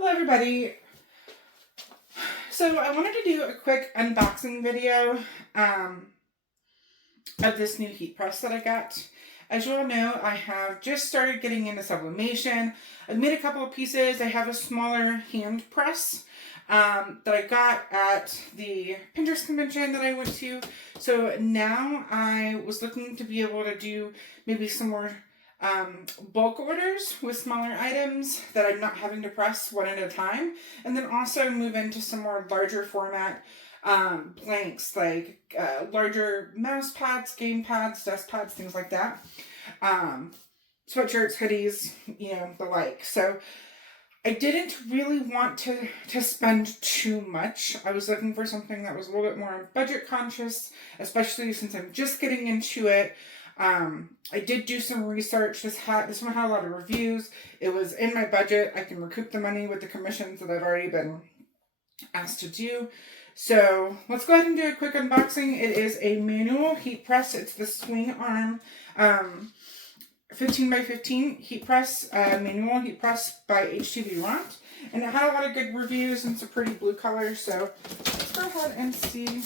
Hello everybody. So I wanted to do a quick unboxing video of this new heat press that I got. As you all know, I have just started getting into sublimation. I've made a couple of pieces. I have a smaller hand press that I got at the Pinterest convention that I went to. So now I was looking to be able to do maybe some more bulk orders with smaller items that I'm not having to press one at a time, and then also move into some more larger format blanks, like larger mouse pads, game pads, desk pads, things like that. Sweatshirts, hoodies, the like. So I didn't really want to spend too much. I was looking for something that was a little bit more budget conscious, especially since I'm just getting into it. I did do some research. This one had a lot of reviews. It was in my budget. I can recoup the money with the commissions that I've already been asked to do. So let's go ahead and do a quick unboxing. It is a manual heat press. It's the swing arm 15 by 15 heat press, manual heat press by HTV Ront. And it had a lot of good reviews and some pretty blue colors. So let's go ahead and see.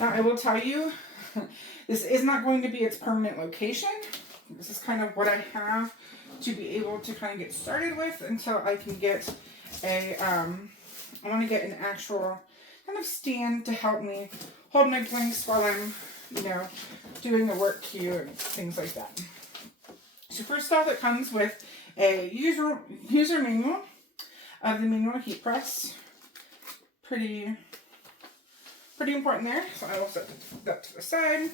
Now I will tell you, this is not going to be its permanent location. This is kind of what I have to be able to kind of get started with until I can get a, I want to get an actual kind of stand to help me hold my blanks while I'm, doing the work queue and things like that. So first off, it comes with a user manual of the manual heat press. Pretty important there. So I will set that to the side.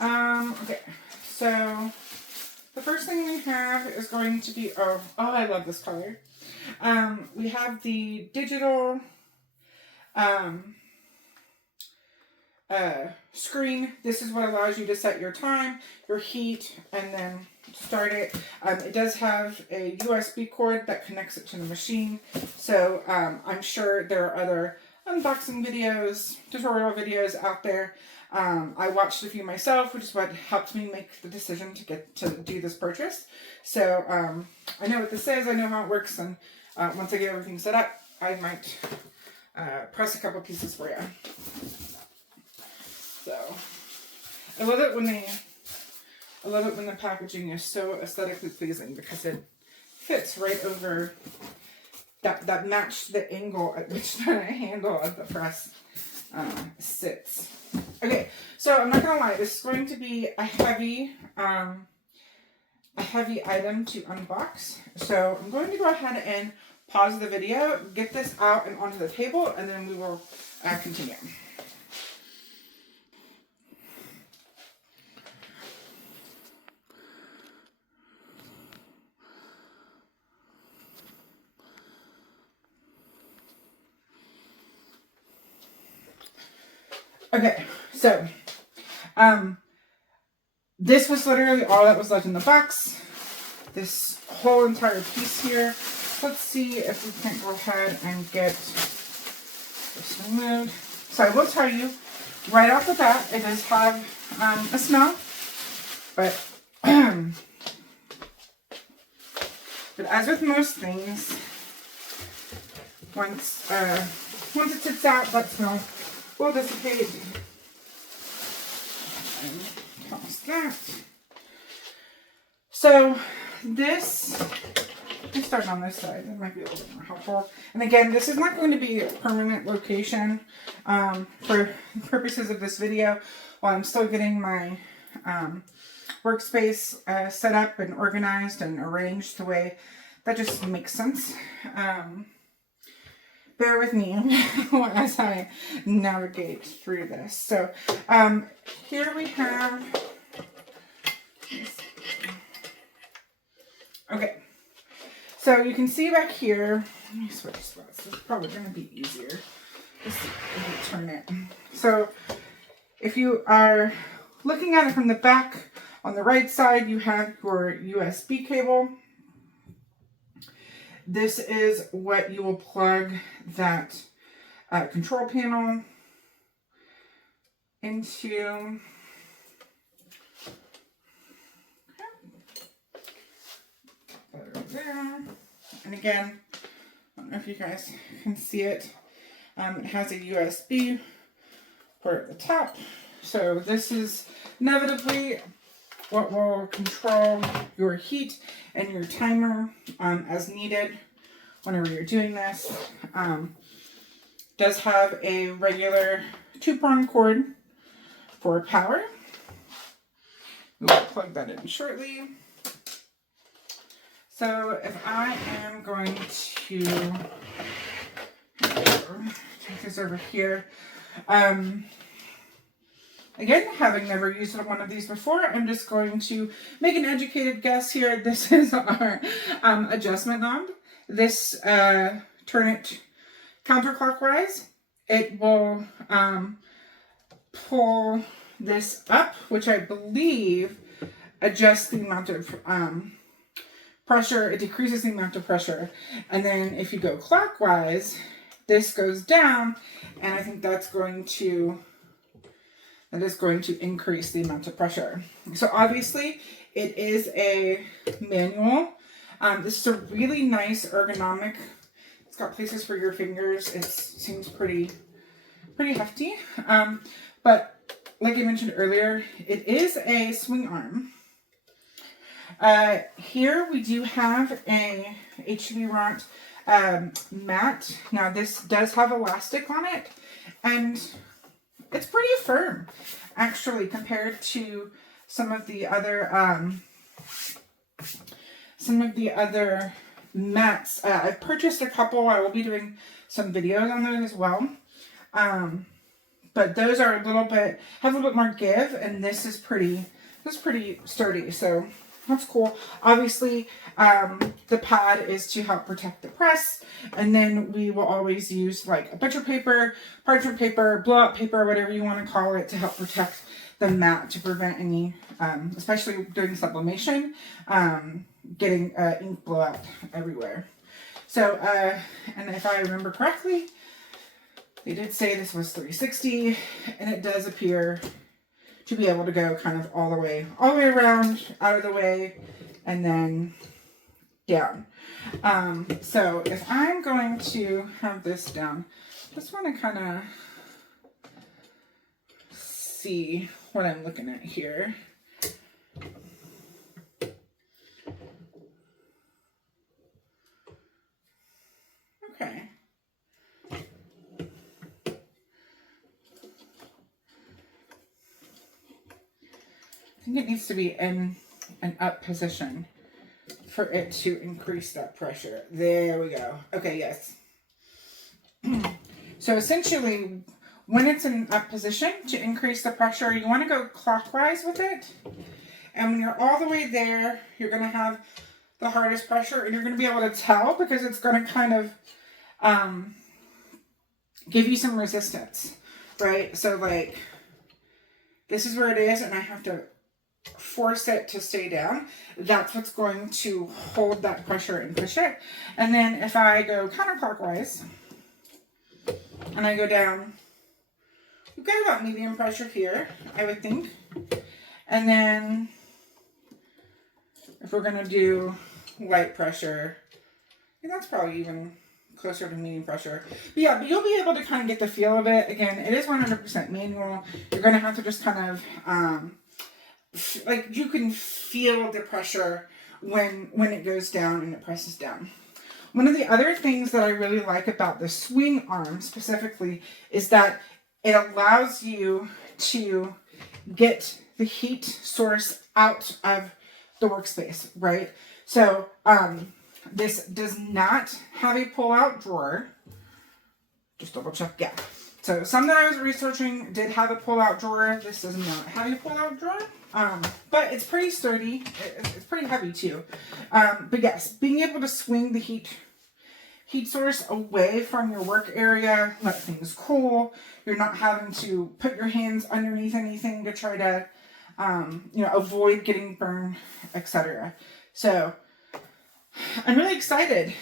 Okay, so the first thing we have is going to be, oh, I love this color. We have the digital screen. This is what allows you to set your time, your heat, and then start it. It does have a USB cord that connects it to the machine. So I'm sure there are other unboxing videos, tutorial videos out there. I watched a few myself, which is what helped me make the decision to do this purchase. So I know what this is, I know how it works, and once I get everything set up, I might press a couple pieces for you. So I love it when the packaging is so aesthetically pleasing, because it fits right over that matched the angle at which the handle of the press sits. Okay, so I'm not gonna lie, this is going to be a heavy item to unbox. So I'm going to go ahead and pause the video, get this out and onto the table, and then we will continue. Okay, so this was literally all that was left in the box. This whole entire piece here. Let's see if we can go ahead and get this removed. So I will tell you, right off the bat, it does have a smell, but as with most things, once it sits out, that smell will dissipate. And toss that. So this, let's start on this side. That might be a little bit more helpful. And again, this is not going to be a permanent location for purposes of this video, while I'm still getting my workspace set up and organized and arranged the way that just makes sense. Bear with me as I navigate through this. So here we have, okay, so you can see back here, let me switch spots, this is probably going to be easier. Let's see if we turn it. So if you are looking at it from the back, on the right side you have your USB cable. This is what you will plug that control panel into. Okay. There. And again, I don't know if you guys can see it. It has a USB port at the top. So this is inevitably what will control your heat and your timer as needed whenever you're doing this. Does have a regular 2-prong cord for power. We'll plug that in shortly. So if I am going to take this over here, again, having never used one of these before, I'm just going to make an educated guess here. This is our adjustment knob. This, turn it counterclockwise. It will pull this up, which I believe adjusts the amount of pressure. It decreases the amount of pressure. And then if you go clockwise, this goes down, and I think that is going to increase the amount of pressure. So obviously it is a manual. This is a really nice ergonomic. It's got places for your fingers. It seems pretty hefty. But like I mentioned earlier, it is a swing arm. Here we do have a HTV Ront mat. Now this does have elastic on it, and it's pretty firm, actually, compared to some of the other mats. I've purchased a couple. I will be doing some videos on those as well. But those are have a little bit more give, and this is pretty sturdy. So that's cool. Obviously, the pad is to help protect the press, and then we will always use like a butcher paper, parchment paper, blowout paper, whatever you want to call it, to help protect the mat, to prevent any, especially during sublimation, getting ink blowout everywhere. So, and if I remember correctly, they did say this was 360, and it does appear to be able to go kind of all the way around, out of the way, and then down. So if I'm going to have this down, just want to kind of see what I'm looking at here. Okay. I think it needs to be in an up position for it to increase that pressure. There we go. Okay, yes. So essentially, when it's in an up position, to increase the pressure, you want to go clockwise with it. And when you're all the way there, you're going to have the hardest pressure, and you're going to be able to tell because it's going to kind of give you some resistance, right? So like, this is where it is, and I have to force it to stay down. That's what's going to hold that pressure and push it. And then if I go counterclockwise and I go down, we've got about medium pressure here, I would think. And then if we're going to do light pressure, that's probably even closer to medium pressure. But yeah, but you'll be able to kind of get the feel of it. Again, it is 100% manual. You're going to have to just kind of like, you can feel the pressure when it goes down and it presses down. One of the other things that I really like about the swing arm specifically is that it allows you to get the heat source out of the workspace, right? So this does not have a pull-out drawer. Just double check, yeah. So some that I was researching did have a pull-out drawer. This does not have a pull-out drawer. But it's pretty sturdy. It's pretty heavy too. But yes, being able to swing the heat source away from your work area, let things cool. You're not having to put your hands underneath anything to try to, avoid getting burned, etc. So I'm really excited.